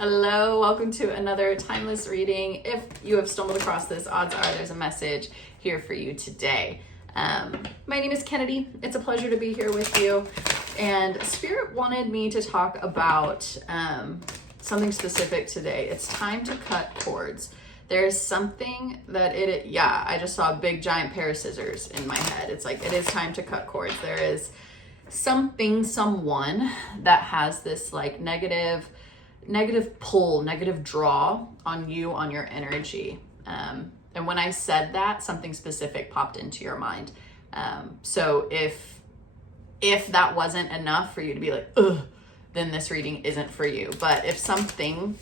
Hello, welcome to another timeless reading. If you have stumbled across this, odds are there's a message here for you today. My name is Kennedy. It's a pleasure to be here with you. And Spirit wanted me to talk about something specific today. It's time to cut cords. There's something that I just saw a big giant pair of scissors in my head. It's like, it is time to cut cords. There is someone that has this like negative pull, negative draw on you, on your energy. And when I said that, something specific popped into your mind. So if that wasn't enough for you to be like, ugh, then this reading isn't for you. But if something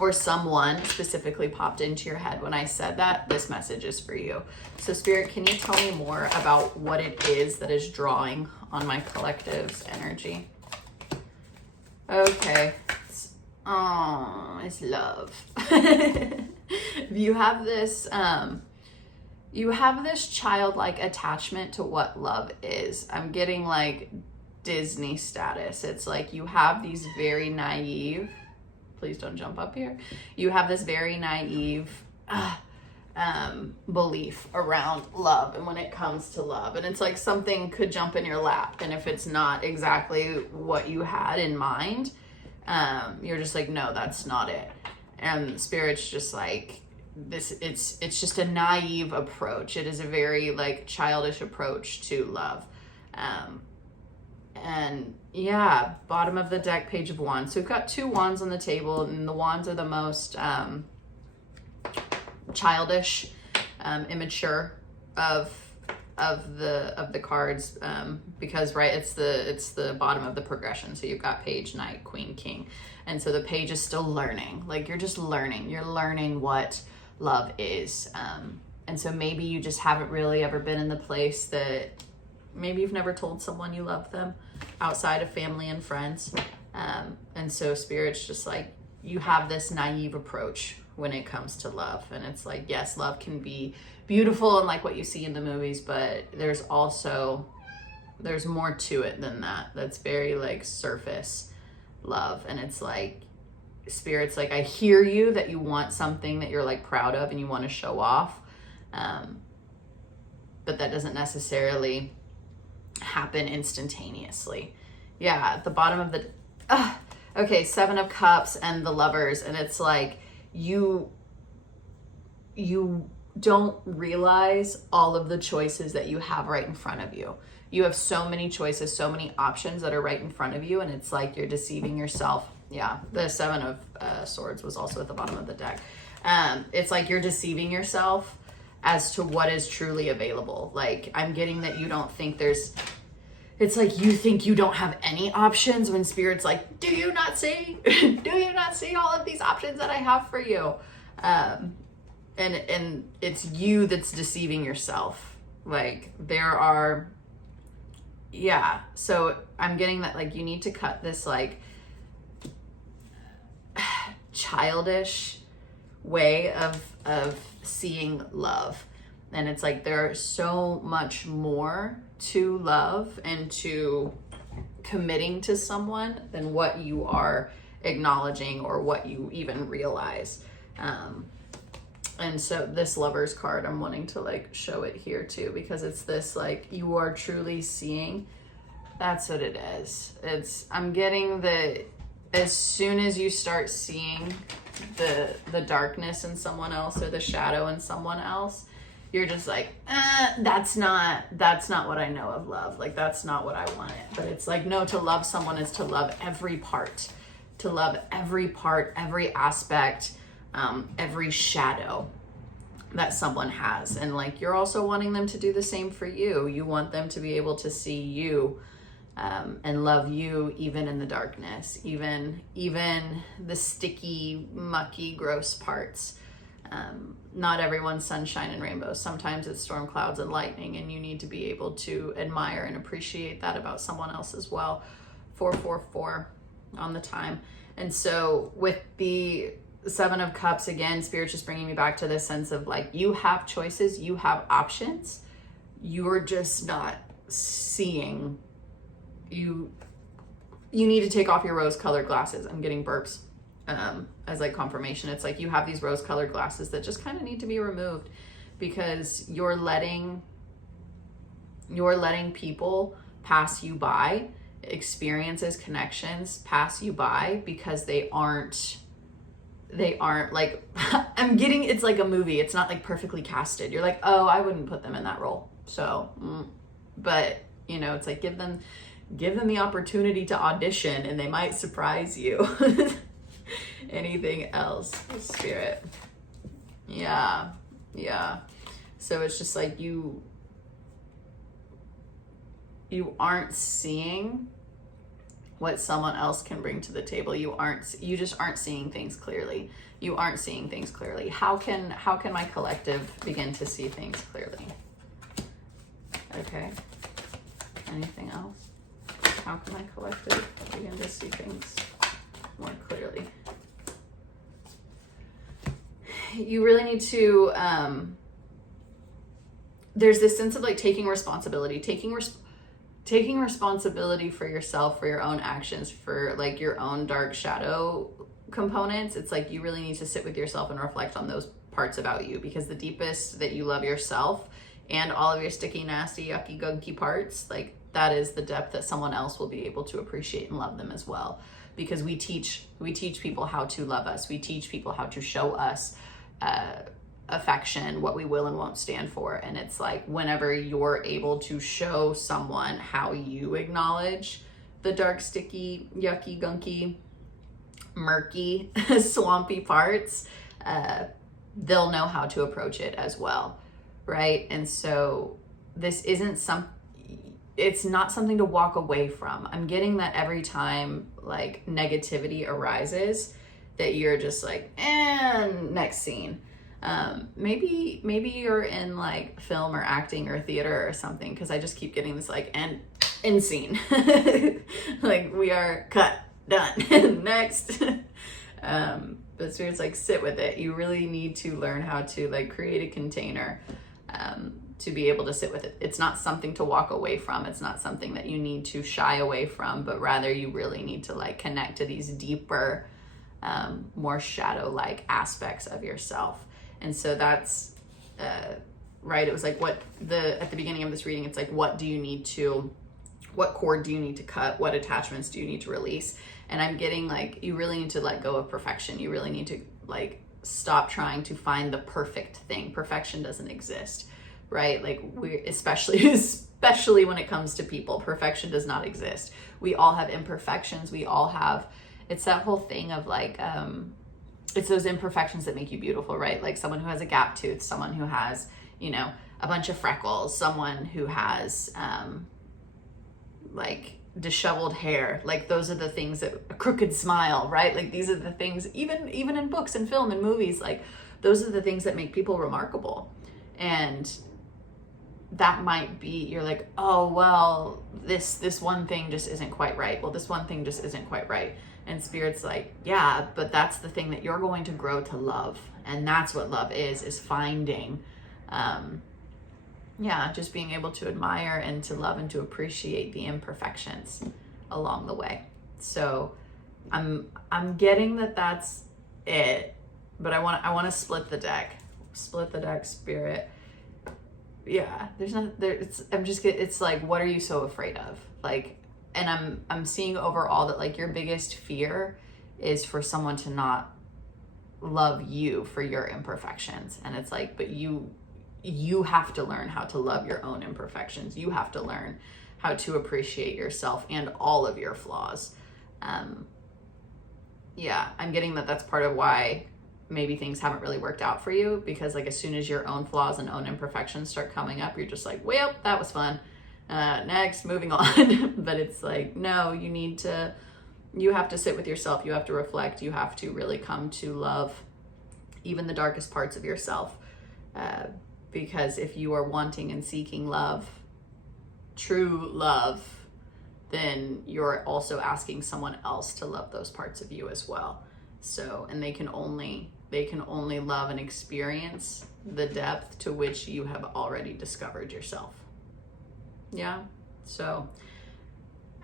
or someone specifically popped into your head when I said that, this message is for you. So Spirit, can you tell me more about what it is that is drawing on my collective's energy? Okay. It's love. You have this childlike attachment to what love is. I'm getting like Disney status. It's like you have these very naive, please don't jump up here. You have this very naive belief around love and when it comes to love. And it's like something could jump in your lap. And if it's not exactly what you had in mind, you're just like, no, that's not it. And Spirit's just like, it's just a naive approach. It is a very like childish approach to love. And yeah, bottom of the deck, Page of Wands. So we've got two wands on the table, and the wands are the most childish, immature of the cards, because right, it's the bottom of the progression. So you've got Page, Knight, Queen, King, and so the Page is still learning. Like you're learning what love is. And so maybe you just haven't really ever been in the place that maybe you've never told someone you love them outside of family and friends. And so Spirit's just like, you have this naive approach when it comes to love. And it's like, yes, love can be beautiful and like what you see in the movies, but there's more to it than that. That's very like surface love. And it's like, Spirit's like, I hear you that you want something that you're like proud of and you want to show off. But that doesn't necessarily happen instantaneously. Yeah, at the bottom of the okay, Seven of Cups and the Lovers, and it's like you don't realize all of the choices that you have right in front of you. You have so many choices, so many options that are right in front of you, and it's like you're deceiving yourself. Yeah, the Seven of Swords was also at the bottom of the deck. It's like you're deceiving yourself as to what is truly available. Like, I'm getting that you don't think it's like you think you don't have any options, when Spirit's like, do you not see all of these options that I have for you? And it's you that's deceiving yourself. Like so I'm getting that like you need to cut this like childish way of seeing love. And it's like there's so much more to love and to committing to someone than what you are acknowledging or what you even realize. And so this Lovers card, I'm wanting to like show it here too, because it's this like, you are truly seeing. That's what it is. I'm getting that as soon as you start seeing the darkness in someone else or the shadow in someone else, you're just like, that's not what I know of love. Like, that's not what I wanted. But it's like, no, to love someone is to love every part, every aspect, every shadow that someone has. And like, you're also wanting them to do the same for you. You want them to be able to see you, and love you even in the darkness, even the sticky, mucky, gross parts. Not everyone's sunshine and rainbows. Sometimes it's storm clouds and lightning, and you need to be able to admire and appreciate that about someone else as well. 444 on the time. And so with the Seven of Cups, again, Spirit's just bringing me back to this sense of like, you have choices, you have options. You're just not seeing. You need to take off your rose-colored glasses. I'm getting burps. as like confirmation. It's like you have these rose-colored glasses that just kind of need to be removed, because you're letting people pass you by, experiences, connections pass you by, because they aren't like, it's like a movie. It's not like perfectly casted. You're like, oh, I wouldn't put them in that role. So, but you know, it's like, give them the opportunity to audition and they might surprise you. Anything else, Spirit? Yeah. So it's just like you aren't seeing what someone else can bring to the table. You just aren't seeing things clearly. You aren't seeing things clearly. How can my collective begin to see things clearly? Okay. Anything else? How can my collective begin to see things more clearly? You really need to, there's this sense of like taking responsibility, taking responsibility for yourself, for your own actions, for like your own dark shadow components. It's like you really need to sit with yourself and reflect on those parts about you, because the deepest that you love yourself and all of your sticky, nasty, yucky, gunky parts, like that is the depth that someone else will be able to appreciate and love them as well. Because we teach people how to love us. We teach people how to show us affection, what we will and won't stand for. And it's like, whenever you're able to show someone how you acknowledge the dark, sticky, yucky, gunky, murky, swampy parts, they'll know how to approach it as well, right? And so this isn't it's not something to walk away from. I'm getting that every time like negativity arises, that you're just like, and next scene. Maybe you're in like film or acting or theater or something, because I just keep getting this like end scene. Like, we are cut, done, next. But Spirit's like, sit with it. You really need to learn how to like create a container to be able to sit with it. It's not something to walk away from. It's not something that you need to shy away from, but rather you really need to like connect to these deeper, more shadow-like aspects of yourself. And so that's right. It was like at the beginning of this reading, it's like, what cord do you need to cut? What attachments do you need to release? And I'm getting like, you really need to let go of perfection. You really need to like stop trying to find the perfect thing. Perfection doesn't exist, right? Like, especially when it comes to people, perfection does not exist. We all have imperfections. We all have, it's that whole thing of like, it's those imperfections that make you beautiful, right? Like someone who has a gap tooth, someone who has, you know, a bunch of freckles, someone who has like disheveled hair. Like, those are the things that, a crooked smile, right? Like, these are the things, even in books and film and movies, like those are the things that make people remarkable. And that might be, you're like, oh, well, this one thing just isn't quite right. Well, this one thing just isn't quite right. And Spirit's like, yeah, but that's the thing that you're going to grow to love. And that's what love is finding, just being able to admire and to love and to appreciate the imperfections along the way. So I'm getting that that's it, but I want to split the deck, Spirit. Yeah, there's not there. It's like, what are you so afraid of? Like, and I'm seeing overall that like your biggest fear is for someone to not love you for your imperfections. And it's like, but you have to learn how to love your own imperfections. You have to learn how to appreciate yourself and all of your flaws. I'm getting that that's part of why maybe things haven't really worked out for you, because like as soon as your own flaws and own imperfections start coming up, you're just like, well, that was fun. Next, moving on. But it's like, no, you have to sit with yourself. You have to reflect. You have to really come to love even the darkest parts of yourself. Because if you are wanting and seeking love, true love, then you're also asking someone else to love those parts of you as well. So, and they can only love and experience the depth to which you have already discovered yourself. Yeah. So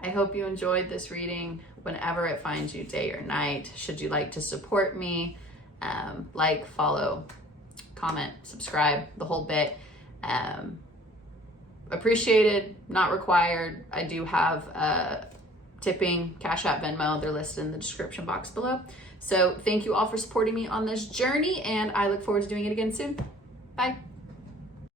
I hope you enjoyed this reading whenever it finds you, day or night. Should you like to support me, like, follow, comment, subscribe, the whole bit. Appreciated, not required. I do have tipping, CashApp, Venmo. They're listed in the description box below. So thank you all for supporting me on this journey, and I look forward to doing it again soon. Bye.